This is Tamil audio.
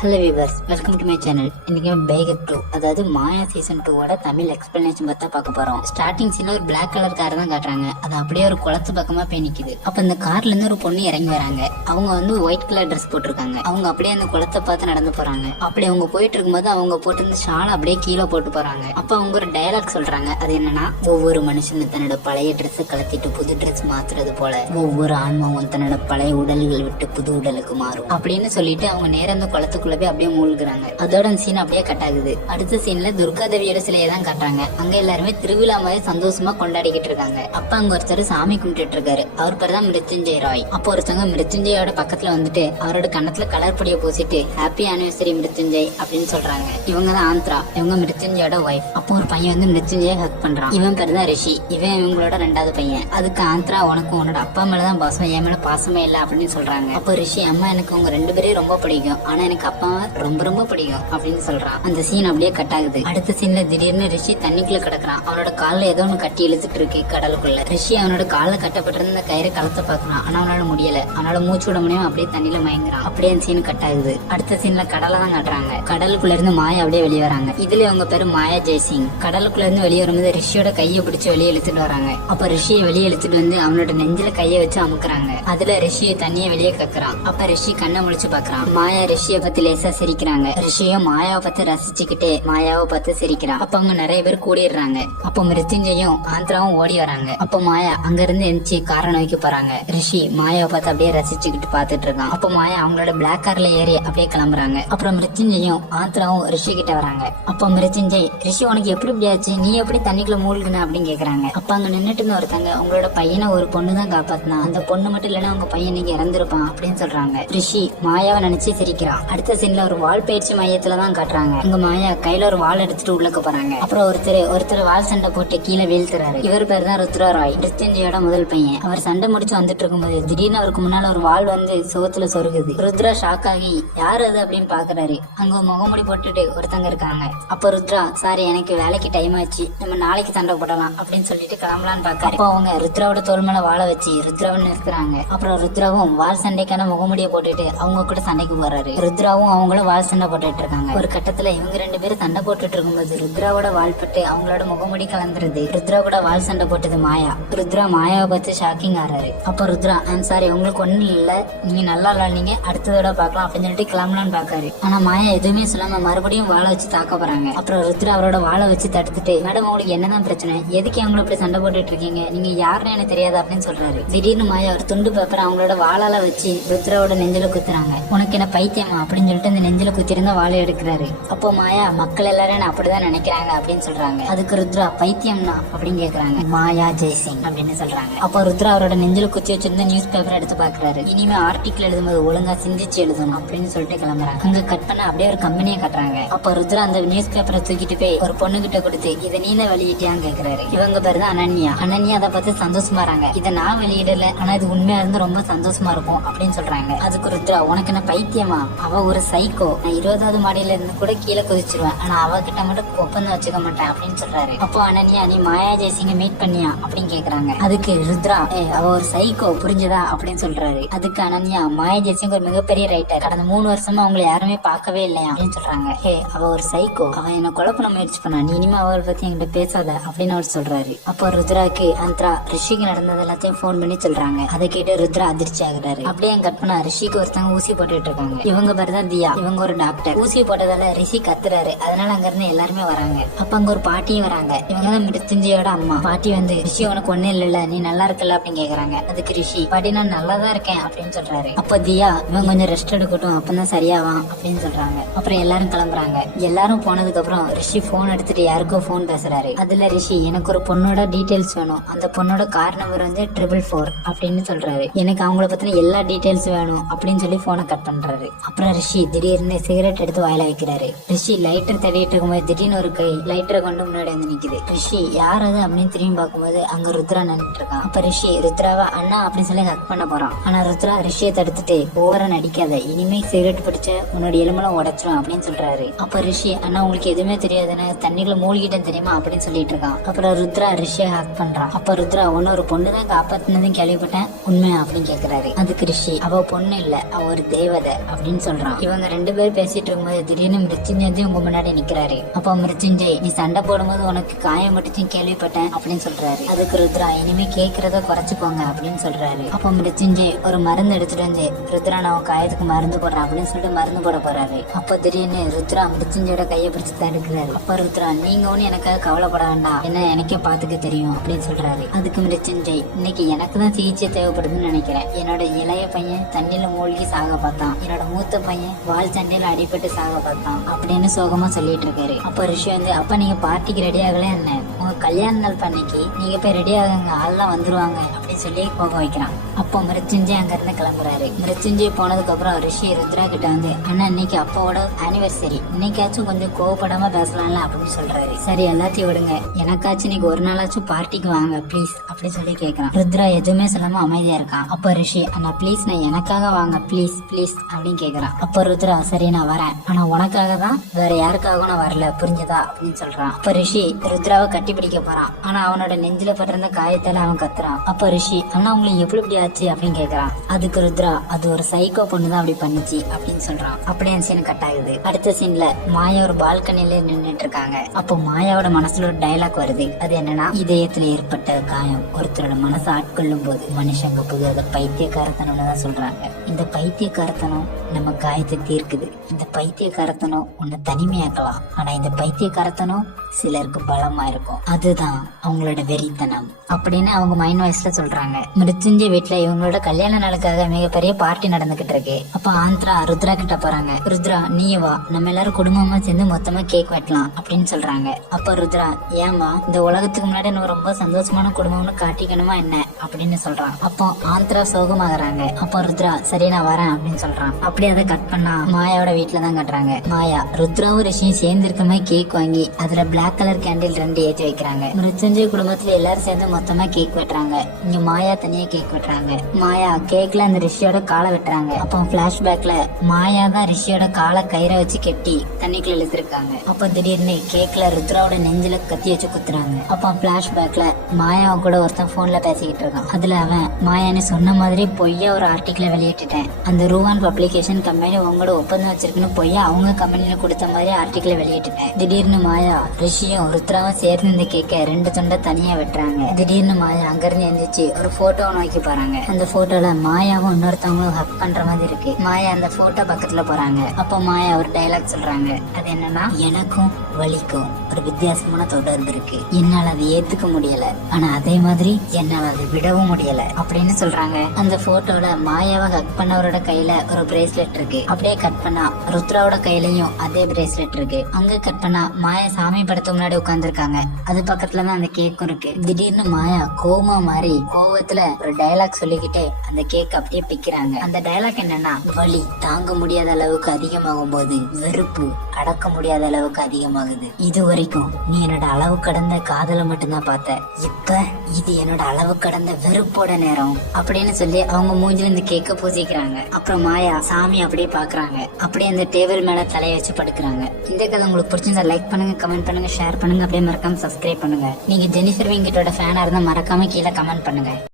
Hello viewers, welcome to my channel. இன்னைக்கு பேகர் 2 அதாவது மாயா சீசன் 2 தமிழ் எக்ஸ்பிளனேஷன் பார்த்தா பார்க்க போறோம். ஸ்டார்டிங் சீன்ல ஒரு பிளாக் கலர் கார் தான் காட்டுறாங்க. அது அப்படியே ஒரு குளத்து பக்கமா போய் நிக்குது. அப்ப இந்த கார்ல இருந்து ஒரு பொண்ணு இறங்கி வராங்க. அவங்க வந்து ஒயிட் கலர் ட்ரெஸ் போட்டிருக்காங்க. அவங்க அப்படியே அந்த குளத்தை பார்த்து நடந்து போறாங்க. அப்படி அவங்க போயிட்டு இருக்கும்போது அவங்க போட்டிருந்த ஷாலை அப்படியே கீழே போட்டு போறாங்க. அப்ப அவங்க ஒரு டயலாக் சொல்றாங்க. அது என்னன்னா, ஒவ்வொரு மனுஷனும் தன்னோட பழைய ட்ரெஸ் கலத்திட்டு புது ட்ரெஸ் மாத்துறது போல ஒவ்வொரு ஆன்மாவும் தன்னோட பழைய உடல்கள் விட்டு புது உடலுக்கு மாறும் அப்படின்னு சொல்லிட்டு அவங்க நேரம் அந்த குளத்துக்குள்ள அப்படியே மூழ்குறாங்க. அதோட அந்த சீன் அப்படியே கட் ஆகுது. அடுத்த சீன்ல துர்கா தேவியோட சிலையை தான் காட்டுறாங்க. அங்க எல்லாருமே திருவிழா மாதிரி சந்தோஷமா கொண்டாடிக்கிட்டு இருக்காங்க. அப்ப அங்க ஒருத்தர் சாமி கும்பிட்டு இருக்காரு. அவர் பேர் தான் மிருத்யுஞ்சய் ராய். அப்போ ஒருத்தவங்க மிருத்யுஞ்சயோட பக்கத்துல வந்துட்டு அவரோட கண்ணத்துல கலர் பொடியை பூசிட்டு ஹாப்பி ஆனிவர்சரி மிருத்யுஞ்சய் அப்படின்னு சொல்றாங்க. இவங்க தான் ஆந்திரா. இவங்க மிருத்யுஞ்சயோட ஒய்ஃப். அப்போ ஒரு பையன் வந்து மிருத்யுஞ்சய ஹக் பண்றான். இவன் பேர் தான் ரிஷி. இவன் இவங்களோட ரெண்டாவது பையன். அதுக்கு ஆந்திரா, உனக்கும் உன்னோட அப்பா மேலதான் பாசம், என் மேல பாசமே இல்ல அப்படின்னு சொல்றாங்க. அப்போ ரிஷி, அம்மா எனக்கு உங்க ரெண்டு பேரையும் ரொம்ப பிடிக்கும், ஆனா எனக்கு அப்பா ரொம்ப ரொம்ப பிடிக்கும் அப்படின்னு சொல்றான். அந்த சீன் அப்படியே கட் ஆகுது. அடுத்த சீன்ல திடீர்னு ரிஷி தண்ணிக்குள்ள கிடக்குறான். அவனோட கால்ல ஏதோ ஒண்ணு கட்டி இழுத்துட்டு இருக்கு கடலுக்குள்ள. ரிஷி அவனோட கால்ல கட்டப்பட்டிருந்த கயிறை கலத்த பாக்குறான். ஆனா அவனால முடியல. அவனால மூச்சு விட முடியாம அப்படியே தண்ணியில மயங்குறான். அப்படியே அந்த சீன் கட் ஆகுது. அடுத்த சீன்ல கடலை தான் காட்டுறாங்க. கடலுக்குள்ள இருந்து மாயா அப்படியே வெளியே வராங்க. இதுல அவங்க பேரு மாயா ஜெய்சிங். கடலுக்குள்ள இருந்து வெளியே வரும்போது ரிஷியோட கையை பிடிச்சு வெளியே இழுத்துட்டு வராங்க. அப்ப ரிஷியை வெளியே இழுத்துட்டு வந்து அவனோட நெஞ்சில கையை வச்சு அமுக்குறாங்க. அதுல ரிஷியை தண்ணியை வெளியே கக்குறான். அப்ப ரிஷி கண்ணை முழிச்சு பாக்குறான். மாயா ரிஷியை பத்தி லேசா சிரிக்கிறாங்க. ரிஷியும் மாயாவை பத்தி ரசிச்சுக்கிட்டு மாயாவை பார்த்து சிரிக்கிறான். அப்ப அவங்க நிறைய பேர் கூடிடுறாங்க. அப்ப மிருத்யுஞ்சயும் ஆந்திராவும் ஓடி வராங்க. அப்ப மாயா அங்க இருந்து எந்திச்சு காரை நோக்கி போறாங்க. ரிஷி மாயாவை பார்த்து அப்படியே ரசிச்சுக்கிட்டு பாத்துட்டு இருக்கான். அப்ப மாயா அவங்களோட பிளாக் கார்ல ஏறி அப்படியே கிளம்புறாங்க. அப்புறம் மிருத்யுஞ்சயும் ஆந்திராவும் ரிஷி கிட்ட வராங்க. அப்ப மிருத்யுஞ்சய், ரிஷி உனக்கு எப்படி இப்படியாச்சு, நீ எப்படி தண்ணிக்குள்ள மூழ்குன அப்படின்னு கேக்குறாங்க. அப்ப அங்க நின்னுட்டு ஒருத்தங்க, உங்களோட பையனை ஒரு பொண்ணு தான் காப்பாத்தினா, அந்த பொண்ணு மட்டும் இல்லன்னா உங்க பையன் நீங்க இறந்துருப்பான் அப்படின்னு சொல்றாங்க. ரிஷி மாயாவை நினைச்சு சிரிக்கிறான். அடுத்த சீன்ல ஒரு வால் பயிற்சி மையத்துல தான் காட்டுறாங்க. இங்க மாயா கையில ஒரு வால் எடுத்துட்டு உள்ளக்க போறாங்க. அப்புறம் ஒருத்தர் வால் சண்டை போட்டு கீழே வீழ்த்துறாரு. இவர் பேர் தான் ருத்ரா ராய், மிருத்யுஞ்சயோட முதல் பையன். அவர் சண்டை முடிச்சு வந்துட்டு இருக்கும்போது திடீர்னு அவருக்கு முன்னால ஒரு வால் வந்து சுவத்துல சொருகுது. ருத்ரா ஷாக் ஆகி யார் அது அப்படின்னு பாக்குறாரு. அங்க முகமுடி போட்டுட்டு ஒருத்தங்க இருக்காங்க. அப்ப ருத்ரா, சாரி எனக்கு வேலைக்கு டைம் ஆச்சு, நம்ம நாளைக்கு சண்டை போடலாம் அப்படின்னு சொல்லிட்டு கிளம்பலான்னு பாக்காரு. அப்ப அவங்க ருத்ராவோட தோல் மேல வாழை வச்சு ருத்ராவை நிறுத்துறாங்க. அப்புறம் ருத்ராவும் வால் சண்டைக்கான முகமுடியை போட்டுட்டு அவங்க கூட சண்டைக்கு போறாரு. ருத்ராவும் அவங்களும் வால் சண்டை போட்டுட்டு இருக்காங்க. ஒரு கட்டத்துல இவங்க ரெண்டு பேரும் சண்டை போட்டுட்டு இருக்கும்போது ருத்ராவோட வால் பட்டு அவங்களோட முகமுடி கலந்துருது. ருத்ரா கூட வால் சண்டை போட்டது மாயா. ருத்ரா மாயாவை பார்த்து ஷாக்கிங் ஆறாரு. அப்ப ருத்ரா, ஐம் சாரி, உங்களுக்கு ஒண்ணு இல்ல, நீங்க நல்லா விளையாடுங்க, அடுத்ததோட பாக்கலாம் அப்படின்னு சொல்லிட்டு கிளம்பலான்னு பாக்காரு. ஆனா மாயா எதுவுமே சொல்லாம மறுபடியும் வாழை வச்சு தாக்க போறாங்க. அப்புறம் ருத்ரா அவரோட வாழை வச்சு தடுத்துட்டு, மேடம் உங்களுக்கு என்னதான் பிரச்சனை, எதுக்கு அவங்கள இப்படி சண்டை போட்டுட்டு இருக்கீங்க, நீங்க யாருன்னு எனக்கு தெரியாது அப்படின்னு சொல்றாரு. திடீர்னு மாயா ஒரு துண்டு பேப்பர் அவங்களோட வாழால வச்சு ருத்ராவோட நெஞ்சில குத்துறாங்க. உனக்கு என்ன பைத்தியமா அப்படின்னு சொல்லிட்டு அந்த நெஞ்சில குத்திருந்தா வாழை எடுக்கிறாரு. அப்போ மாயா, மக்கள் எல்லாரும் அப்படிதான் நினைக்கிறாங்க அப்படின்னு சொல்றாங்க. அதுக்கு ருத்ரா, பைத்தியம்னா அப்படின்னு கேக்குறாங்க. மாயா ஜெய்சிங் அப்படின்னு சொல்றாங்க. அப்போ ருத்ரா அவரோட நெஞ்சில குத்தி வச்சிருந்த நியூஸ் பேப்பர் எடுத்து பாக்குறாரு. இனிமே ஆர்டிக்கல் எழுதும்போது ஒழுங்கா சிந்திச்சு எழுதணும் அப்படின்னு சொல்லிட்டு கிளம்புறாங்க. அங்க கட் பண்ண அப்படியே ஒரு கம்பெனியை கட்டுறாங்க. அப்ப ருத்ரா அந்த நியூஸ் பேப்பரை தூக்கிட்டு போய் ஒரு பொண்ணு கிட்ட கொடுத்து, இதை நீ தான் வெளியிட்டியான்னு கேக்குறாரு. இவங்க பேரு தான் அனன்யா. அனன்யா அதை பார்த்து சந்தோஷமாறாங்க. இதை நான் வெளியிடல, ஆனா இது உண்மையா இருந்து ரொம்ப சந்தோஷமா இருக்கும் அப்படின்னு சொல்றாங்க. அதுக்கு ருத்ரா, உனக்கு என்ன பைத்தியமா, அவ ஒரு சைக்கோ, நான் 20வது மாடியில இருந்து கூட கீழே குதிச்சிருவேன், ஆனா அவகிட்ட மட்டும் ஒப்பந்தம் வச்சுக்க மாட்டேன் அப்படின்னு சொல்றாரு. அப்போ அனன்யா, நீ மாயா ஜெய்சிங்க மீட் பண்ணியா அப்படின்னு கேக்குறாங்க. அதுக்கு ருத்ரா, அவ ஒரு சைக்கோ, புரிஞ்சுதா அப்படின்னு சொல்றாரு. அதுக்கு அனன்யா, மாயா ஜெய்சிங் ஒரு மிகப்பெரிய ரைட்டர், கடந்த 3 வருஷமா அவங்களை யாருமே பார்க்கவே இல்லையா அப்படின்னு சொல்றாங்க. அவ ஒரு சைக்கோ, அவ என்ன குழப்பம் முயற்சி பண்ணா, நீ இனிமே அவளை பத்தி என்கிட்ட பேசாத அப்படின்னு அவர் சொல்றாரு. அப்போ ருத்ராக்கு ஆந்திரா ரிஷிக்கு நடந்தது எல்லாத்தையும் போன் பண்ணி சொல்றாங்க. அதை கேட்டு ருத்ரா அதிர்ச்சி ஆகுறாரு. அப்படியே கட் பண்ணா ரிஷிக்கு ஒருத்தவங்க ஊசி போட்டுட்டு இருக்காங்க. இவங்க பேர் தான் தியா. இவங்க ஒரு டாக்டர். ஊசி போட்டதால ரிஷி கத்துறாரு. அதனால அங்க இருந்து எல்லாருமே வராங்க. அப்ப அங்க ஒரு பாட்டியும் வராங்க. இவங்க தான் மிருத்யுஞ்சயோட அம்மா. பாட்டி வந்து, ரிஷி உனக்கு ஒண்ணு இல்ல, நீ நல்லா இருக்கல அப்படின்னு கேக்குறாங்க. அதுக்கு ரிஷி, பாட்டி நான் நல்லா தான் இருக்கேன் அப்படின்னு சொல்றாரு. அப்ப தியா, இவன் கொஞ்சம் ரெஸ்ட் எடுக்கட்டும், அப்பதான் சரியாவான் அப்படின்னு சொல்றாங்க. அப்புறம் எல்லாரும் கிளம்புறாங்க. எல்லாரும் போனதுக்கு அப்புறம் ரிஷி போன் எடுத்துட்டு யாருக்கோ போன் பேசுறாரு. அதுல ரிஷி, எனக்கு ஒரு பொண்ணோட டீடைல்ஸ் வேணும், அந்த பொண்ணோட கார் நம்பர் வந்து 444 அப்படின்னு சொல்றாரு. எனக்கு அவங்கள பத்தின எல்லா டீடைல்ஸ் வேணும் அப்படின்னு சொல்லி போனை கட் பண்றாரு. அப்புறம் ரிஷி திடீர்னு சிகரெட் எடுத்து வாயில வைக்கிறாரு. ரிஷி லைட்டர் தடிட்டு இருக்கும்போது திடீர்னு ஒரு கை லைட்டரை கொண்டு முன்னாடி வந்து நிக்குது. ரிஷி யார் அது அப்படின்னு திரும்பி பார்க்கும்போது அங்க ருத்ரா நின்றுட்டு இருக்கான். அப்ப ரிஷி ருத்ராவா அண்ணா அப்படின்னு சொல்லி ஹக் பண்ண போறான். ஆனா ருத்ரா ரிஷியை தடுத்துட்டு, ஓவரா நடிக்காத, இனிமே சிகரெட் பிடிச்ச உன்னோட எலும்பெல்லாம் உடைச்சிரும் அப்படின்னு சொல்றாரு. அப்ப ரிஷி, அண்ணா உங்களுக்கு எதுவுமே தெரியாதுன்னு தண்ணிக்குள்ள மூழ்கிட்டேன் தெரியுமா அப்படின்னு சொல்லிட்டு இருக்கான். அப்புறம் ருத்ரா ரிஷியை ஹக் பண்றான். அப்ப ருத்ரா, உன்ன ஒரு பொண்ணுதான் காப்பாத்தினதும் கேள்விப்பட்டேன், உண்மையா அப்படின்னு கேக்குறாரு. அதுக்கு ரிஷி, அவ பொண்ணு இல்ல, அவ ஒரு தேவதை அப்படின்னு சொல்றான். இவங்க 2 பேரும் பேசிட்டு இருக்கும்போது திடீர்னு மிருத்யுஞ்சய் உங்க முன்னாடி நிக்கிறாரு. அப்ப மிருத்யுஞ்சய், நீ சண்டை போடும்போது உனக்கு காயம் மட்டும் கேள்விப்பட்டேன் அப்படின்னு சொல்றாரு. அதுக்கு ருத்ரா, இனிமே கேக்குறத குறைச்சுக்கோங்க அப்படின்னு சொல்றாரு. அப்ப மிருத்யுஞ்சய் ஒரு மருந்து எடுத்துட்டு வந்து, ருத்ரா நான் காயத்துக்கு மருந்து போடுறேன் அப்படின்னு சொல்லிட்டு மருந்து போட போறாரு. அப்ப திடீர்னு ருத்ரா மிருத்யுஞ்சயோட கையை பிடிச்சு தடுக்கிறாரு. அப்ப ருத்ரா, நீங்க ஒண்ணு எனக்காக கவலைப்பட வேண்டாம், என்ன எனக்கே பாத்துக்க தெரியும் அப்படின்னு சொல்றாரு. அதுக்கு மிருத்யுஞ்சய், இன்னைக்கு எனக்கு தான் சிகிச்சை தேவைப்படுதுன்னு நினைக்கிறேன். என்னோட இளைய பையன் தண்ணியில மூழ்கி சாக பார்த்தான், என்னோட மூத்த பையன் வால் சண்டையில அடிபட்டு சாக பார்த்தான் அப்படின்னு சோகமா சொல்லிட்டு இருக்காரு. அப்ப ரிஷி வந்து, அப்ப நீங்க பார்ட்டிக்கு ரெடி ஆகல என்ன, உங்க கல்யாண நாள் பண்ணிக்கு நீங்க போய் ரெடி ஆகுங்க, ஆள்லாம் வந்துருவாங்க அப்படின்னு சொல்லி போக வைக்கிறான். அப்போ மிருத்யுஞ்சய் அங்க இருந்து கிளம்புறாரு. மிருத்யுஞ்சய் போனதுக்கு அப்புறம் ரிஷி ருத்ரா கிட்ட வந்து, அண்ணா இன்னைக்கு அப்பாவோட ஆனிவர்சரி, இன்னைக்காச்சும் கொஞ்சம் கோவப்படாம பேசலாம்ல அப்படின்னு சொல்றாரு. சரி எல்லாத்தையும் விடுங்க, எனக்காச்சும் இன்னைக்கு ஒரு நாளாச்சும் பார்ட்டிக்கு வாங்க ப்ளீஸ் அப்படி சொல்லி கேக்குறான். ருத்ரா எதுவுமே சொல்லாம அமைதியா இருக்கான். அப்ப ரிஷி, அண்ணா ப்ளீஸ் நான் எனக்காக வாங்க ப்ளீஸ் ப்ளீஸ் அப்படின்னு கேக்குறான். அப்ப ருத்ரா, சரி நான் வரேன், ஆனா உனக்காக தான், வேற யாருக்காகவும் நான் வரல, புரிஞ்சதா அப்படின்னு சொல்றான். அப்ப ரிஷி ருத்ராவை கட்டி பிடிக்க போறான். ஆனா அவனோட நெஞ்சில பட்டிருந்த காயத்தால அவன் கத்துறான். அப்ப ரிஷி, அண்ணா உங்களுக்கு எப்படி ஆச்சு அப்படின்னு கேக்குறான். அதுக்கு ருத்ரா, அது ஒரு சைக்கோ பொண்ணுதான் அப்படி பண்ணுச்சு அப்படின்னு சொல்றான். அப்படியே சீன் கட் ஆகுது. அடுத்த சீன்ல மாயா ஒரு பால்கனில நின்னுட்டு இருக்காங்க. அப்போ மாயாவோட மனசுல ஒரு டைலாக் வருது. அது என்னன்னா, இதயத்துல ஏற்பட்ட காயம் ஒருத்தரோட மனசை ஆட்கொள்ளும் போது மனுஷங்க போது அதை பைத்தியக்காரத்தனம்னு தான் சொல்றாங்க. இந்த பைத்தியக்காரத்தனம் நம்ம காயத்தை தீர்க்குது. இந்த பைத்தியக்காரத்தனம் உன்னை தனிமையாக்கலாம். ஆனா இந்த பைத்தியக்காரத்தனம் சிலருக்கு பலமா இருக்கும். அதுதான் அவங்களோட வெறித்தனம் அப்படின்னு அவங்க மைண்ட் வாய்ஸ்ல சொல்றாங்க. மிருத்யுஞ்சய் வீட்டுல இவங்களோட கல்யாண நாளுக்காக மிகப்பெரிய பார்ட்டி நடந்துகிட்டு இருக்கு. அப்ப ஆந்திரா ருத்ரா கிட்ட போறாங்க. ருத்ரா நீ வா, நம்ம எல்லாரும் குடும்பமா சேர்ந்து மொத்தமா கேக் வெட்டலாம் அப்படின்னு சொல்றாங்க. அப்ப ருத்ரா, ஏமா இந்த உலகத்துக்கு முன்னாடி நம்ம ரொம்ப சந்தோஷமான குடும்பம்னு காட்டிக்கணுமா என்ன அப்படின்னு சொல்றான். அப்போ ஆந்திரா சோகமாகறாங்க. அப்போ ருத்ரா, சரி நான் வரேன் அப்படின்னு சொல்றான். அப்படியே அதை கட் பண்ணா மாயாவோட வீட்டுல தான் கட்டுறாங்க. மாயா ருத்ராவும் ரிஷியும் சேர்ந்து இருக்க மாதிரி கேக் வாங்கி அதுல பிளாக் கலர் கேண்டில் 2 ஏற்றி வைக்கிறாங்க. மிருத்யுஞ்சய் குடும்பத்துல எல்லாரும் சேர்ந்து மொத்தமா கேக் வெட்டுறாங்க. இங்க மாயா தனியா கேக் வெட்டுறாங்க. மாயா கேக்ல அந்த ரிஷியோட காலை வெட்டுறாங்க. அப்போ பிளாஷ்பேக்ல மாயா தான் ரிஷியோட காலை கயிறை வச்சு கெட்டி தண்ணிக்குள்ள இழுத்துருக்காங்க. அப்ப திடீர்னு கேக்ல ருத்ராவோட நெஞ்சில கத்தி வச்சு குத்துறாங்க. அப்போ பிளாஷ்பேக்ல மாயாவை கூட ஒருத்தன் போன்ல பேசிக்கிட்டு இருக்கான். அதுல அவன், மாயான்னு சொன்ன மாதிரி பொய்யா ஒரு ஆர்டிக்கலை வெளியிட்டுட்டேன், அந்த ரூவான் பப்ளிகேஷன் கம்பெனி உங்களோட ஒப்பந்தம் வச்சிருக்குன்னு பொய்யா அவங்க கம்பெனில கொடுத்த மாதிரி ஆர்டிக்கலை வெளியிட்டுட்டேன். திடீர்னு மாயா ரிஷியும் ருத்ராவும் சேர்ந்து இந்த கேக்க 2 துண்டை தனியா வெட்டுறாங்க. திடீர்னு மாயா அங்கிருந்து எழுந்திரிச்சு ஒரு போட்டோ நோக்கி போறாங்க. அந்த போட்டோல மாயாவும் இன்னொருத்தவங்களும் ஹக் பண்ற மாதிரி இருக்கு. மாயா அந்த போட்டோ பக்கத்துல போறாங்க. அப்ப மாயா ஒரு டைலாக் சொல்றாங்க. அது என்னன்னா, எனக்கும் வலிக்கும் ஒரு வித்தியாசமான தொடர்பு இருக்கு, என்னால அதை ஏத்துக்க முடியல, ஆனா அதே மாதிரி என்னால அதை விடவும் முடியல அப்படின்னு சொல்றாங்க. அந்த போட்டோல மாயாவை ஹக் பண்ணவரோட கையில ஒரு பிரேஸ்லெட் இருக்கு. அப்படியே கட் பண்ணா ருத்ராவோட கையிலயும் அதே பிரேஸ்லெட் இருக்கு. அங்க கட் பண்ணா மாயா சாமி படத்து முன்னாடி உட்கார்ந்துருக்காங்க. அது பக்கத்துலதான் அந்த கேக்கும் இருக்கு. திடீர்னு மாயா கோவமா மாறி கோவத்துல ஒரு டைலாக் சொல்லிக்கிட்டே அந்த கேக் அப்படியே பிக்கிறாங்க. அந்த டைலாக் என்னன்னா, வலி தாங்க முடியாத அளவுக்கு அதிகமாகும் போது வெறுப்பு அடக்க முடியாத அளவுக்கு அதிகமாகுது. இது வரைக்கும் நீ என்னோட அளவு கடந்த காதலை மட்டும்தான் பார்த்த, இப்ப இது என்னோட அளவு கடந்த வெறுப்போட நேரம் அப்படின்னு சொல்லி அவங்க மூஞ்சில இந்த கேக்க பூசிக்கிறாங்க. அப்புறம் மாயா சாமி அப்படியே பாக்குறாங்க. அப்படியே அந்த டேபிள் மேல தலையை வச்சு படுக்கிறாங்க. இந்த கதை உங்களுக்கு பிடிச்சிருந்தா லைக் பண்ணுங்க, கமெண்ட் பண்ணுங்க, ஷேர் பண்ணுங்க, அப்படியே மறக்காம சப்ஸ்கிரைப் பண்ணுங்க. நீங்க ஜெனிஃபர் விங்கெட்டோட ஃபேனா இருந்தா மறக்காம கீழே கமெண்ட் பண்ணுங்க.